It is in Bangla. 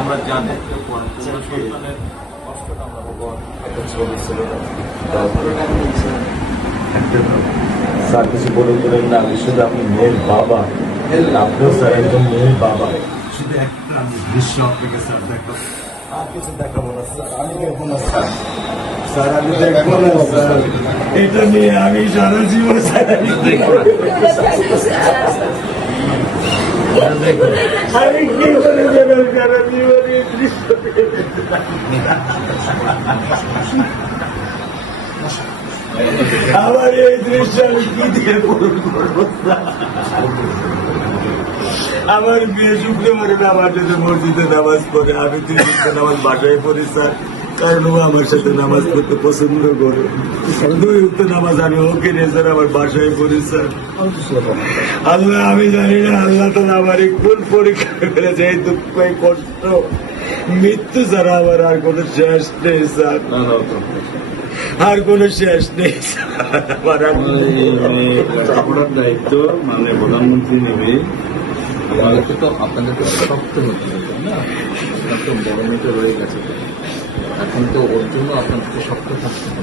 আমরা জানি সন্তানের কষ্টটা আমরা একটা ছবি ছিল স্যার কিছু বলে দিলেন না, শুধু আপনি মেয়ের বাবা, আপনিও স্যার একজন মেয়ের বাবা। শুধু একটা আমি দৃশ্য আপনাকে স্যার দেখাবো, আর কিছু দেখাবো না স্যার, আমি দেখবো না স্যার, স্যার আমি দেখবো না স্যার, এটা নিয়ে আমি সারা জীবন স্যার আমি দেখবো না। আমি কি করে দেবেন সারা জীবন এই দৃশ্য আমার এই দৃশ্য আমি কি দিয়ে পূরণ করবো? আমার বিয়ে শুক্রবারে আমার সাথে মসজিদে নামাজ পড়ে, আমি 3 ওয়াক্ত নামাজ বাসায় পড়ি স্যার, কারণ ও আমার সাথে নামাজ পড়তে পছন্দ করে। 2 ওয়াক্ত নামাজ আমি ওকে নিয়ে স্যার আমার বাসায় পড়ি স্যার। আল্লাহ আমি জানি না, আল্লাহ তো আমার কোন পরীক্ষা ফেলেছে, এই দুঃখ এই কষ্ট মৃত্যু ছাড়া আমার আর কোনো শেষ নেই স্যার, আর কোনো শেষ নেই স্যার। আপনার দায়িত্ব মানে প্রধানমন্ত্রী নেবে, আমাদেরকে তো আপনাদেরকে শক্ত হতে হবে না, আপনার তো বড় মেয়েটা রয়ে গেছে, এখন তো ওর জন্য আপনাদেরকে শক্ত থাকতে হবে।